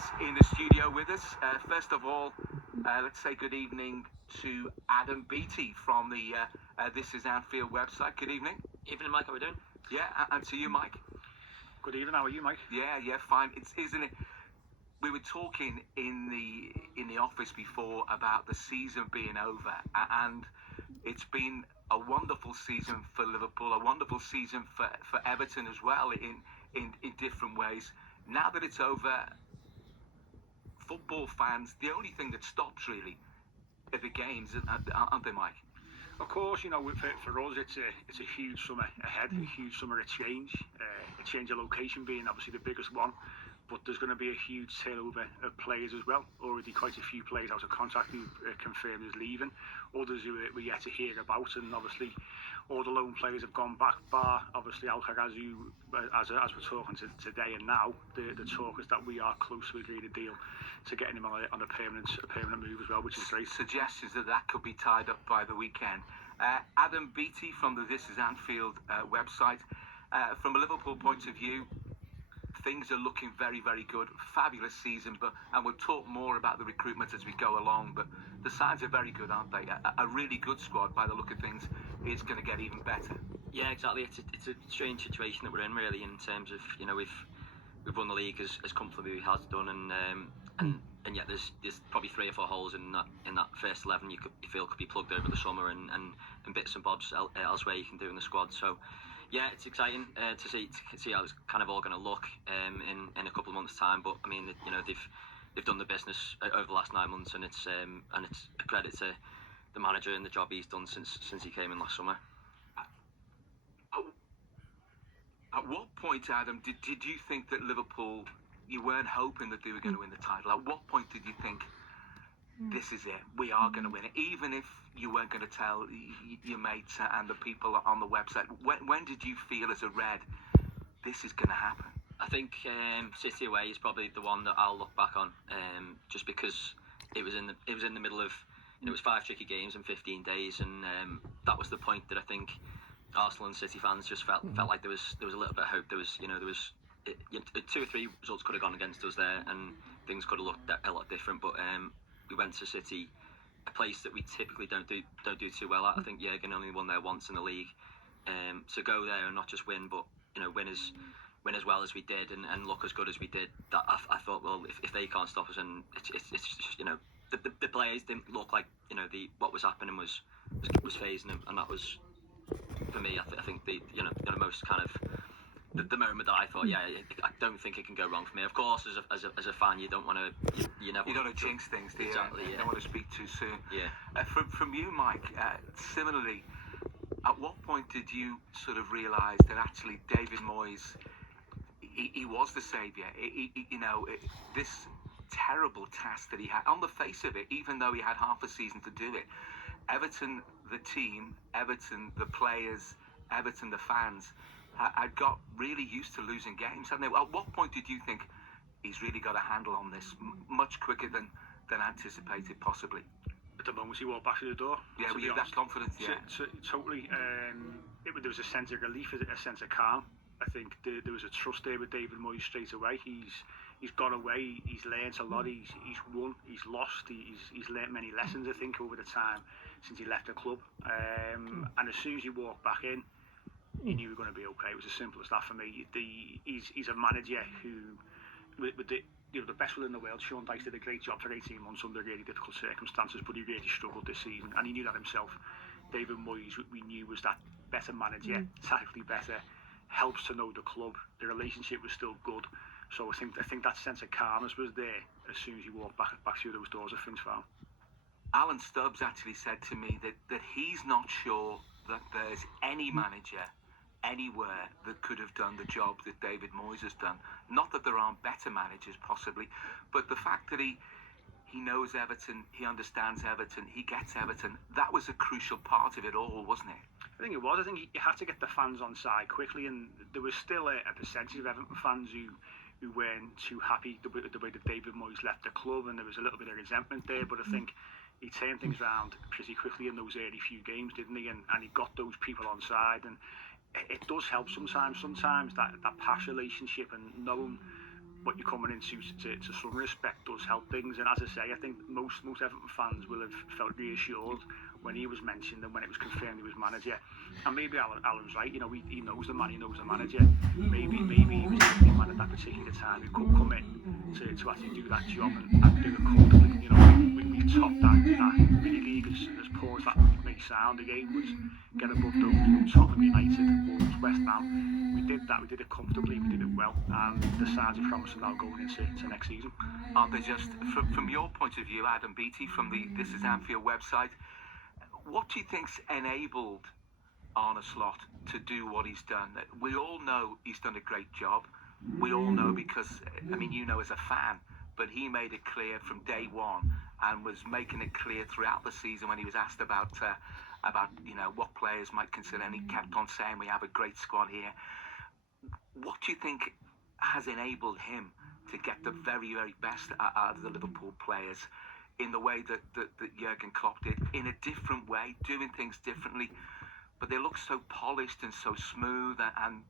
is in the studio with us. First of all, let's say good evening to Adam Beattie from the This Is Anfield website. Good evening. Evening, Mike. How are we doing? Yeah, and to you, Mike. Good evening. How are you, Mike? Yeah, fine. Isn't it? We were talking in the office before about the season being over, and it's been a wonderful season for Liverpool, a wonderful season for Everton as well in different ways. Now that it's over, football fans, the only thing that stops really are the games, aren't they, Mike? Of course, you know, for us, it's a huge summer ahead, a huge summer of change. A change of location being obviously the biggest one, but there's going to be a huge turnover of players as well. Already quite a few players out of contract who confirmed is leaving. Others who we're yet to hear about, and obviously all the loan players have gone back, bar obviously Alcaraz, who, as we're talking today and now, the talk is that we are close to agreeing a deal to getting him on a permanent move as well, which is great. Suggestions that could be tied up by the weekend. Adam Beattie from the This Is Anfield website. From a Liverpool point of view, things are looking very, very good. Fabulous season, and we'll talk more about the recruitment as we go along, but the signs are very good, aren't they? A really good squad by the look of things. It's going to get even better. Yeah, exactly. It's a strange situation that we're in, really, in terms of, you know, we've won the league as comfortably as we has done, and yet there's probably 3 or 4 holes in that first 11 you feel could be plugged over the summer, and bits and bobs elsewhere you can do in the squad. So yeah, it's exciting to see how it's kind of all going to look in a couple of months' time. But I mean, you know, they've done the business over the last 9 months, and it's a credit to the manager and the job he's done since he came in last summer. At what point, Adam, did you think that Liverpool, you weren't hoping that they were going to win the title? At what point did you think, this is it, we are going to win it, even if you weren't going to tell your mates and the people on the website? When did you feel as a Red, this is going to happen? I think City away is probably the one that I'll look back on, just because it was in the middle of, you know, it was 5 tricky games in 15 days, and that was the point that I think Arsenal and City fans just felt like there was a little bit of hope. There was 2 or 3 results could have gone against us there, and things could have looked a lot different. But we went to City, a place that we typically don't do too well at. I think Jurgen only won there once in the league. To go there and not just win, but, you know, win as well as we did, and look as good as we did, that I thought, well, if they can't stop us, and it's just, you know, the players didn't look like, you know, what was happening was phasing them, and that was, for me, I think the most kind of the moment that I thought, yeah, I don't think it can go wrong for me. Of course, as a fan, you don't want to, you don't want to jinx things, do you? Exactly. Yeah. You don't want to speak too soon. Yeah. From you, Mike, similarly, at what point did you sort of realise that actually David Moyes, he was the saviour? This terrible task that he had, on the face of it, even though he had half a season to do it, Everton, the team, Everton, the players, Everton, the fans, had got really used to losing games, hadn't they? At what point did you think he's really got a handle on this, much quicker than anticipated, possibly? At the moment he walked back through the door. Yeah, were you that confident? Yeah. Totally. There was a sense of relief, a sense of calm. I think there was a trust there with David Moyes straight away. He's gone away, he's learned a lot, he's won, he's lost, he's learnt many lessons, I think, over the time since he left the club. And as soon as he walked back in, you knew we were going to be okay. It was as simple as that for me. He's a manager who, with the best will in the world, Sean Dyche did a great job for 18 months under really difficult circumstances, but he really struggled this season, and he knew that himself. David Moyes, we knew, was that better manager, tactically better, helps to know the club. The relationship was still good, so I think that sense of calmness was there as soon as he walked back through those doors of Finch Farm. Alan Stubbs actually said to me that he's not sure that there's any manager anywhere that could have done the job that David Moyes has done. Not that there aren't better managers, possibly, but the fact that he knows Everton, he understands Everton, he gets Everton, that was a crucial part of it all, wasn't it? I think it was. I think you had to get the fans on side quickly, and there was still a percentage of Everton fans who weren't too happy the way that David Moyes left the club, and there was a little bit of resentment there, but I think he turned things around pretty quickly in those early few games, didn't he? And he got those people on side, and it does help sometimes that past relationship, and knowing what you're coming into to some respect does help things. And as I say, I think most Everton fans will have felt reassured when he was mentioned and when it was confirmed he was manager. And maybe Alan's right, you know, he knows the man, he knows the manager. Maybe he was the only man at that particular time who could come in to actually do that job and do it comfortably. You know, we topped that mini league as poor as that may sound. The game was get above those, you know, Tottenham United, Wolves, West Ham. We did that, we did it comfortably, we did it well, and the signs are promising now going into next season. Aren't they just, from your point of view, Adam Beattie, from the This Is Anfield website, what do you think's enabled Arne Slot to do what he's done? We all know he's done a great job. We all know because, I mean, you know as a fan, but he made it clear from day one and was making it clear throughout the season when he was asked about you know, what players might consider, and he kept on saying we have a great squad here. What do you think has enabled him to get the very, very best out of the Liverpool players in the way that Jurgen Klopp did, in a different way, doing things differently, but they look so polished and so smooth, and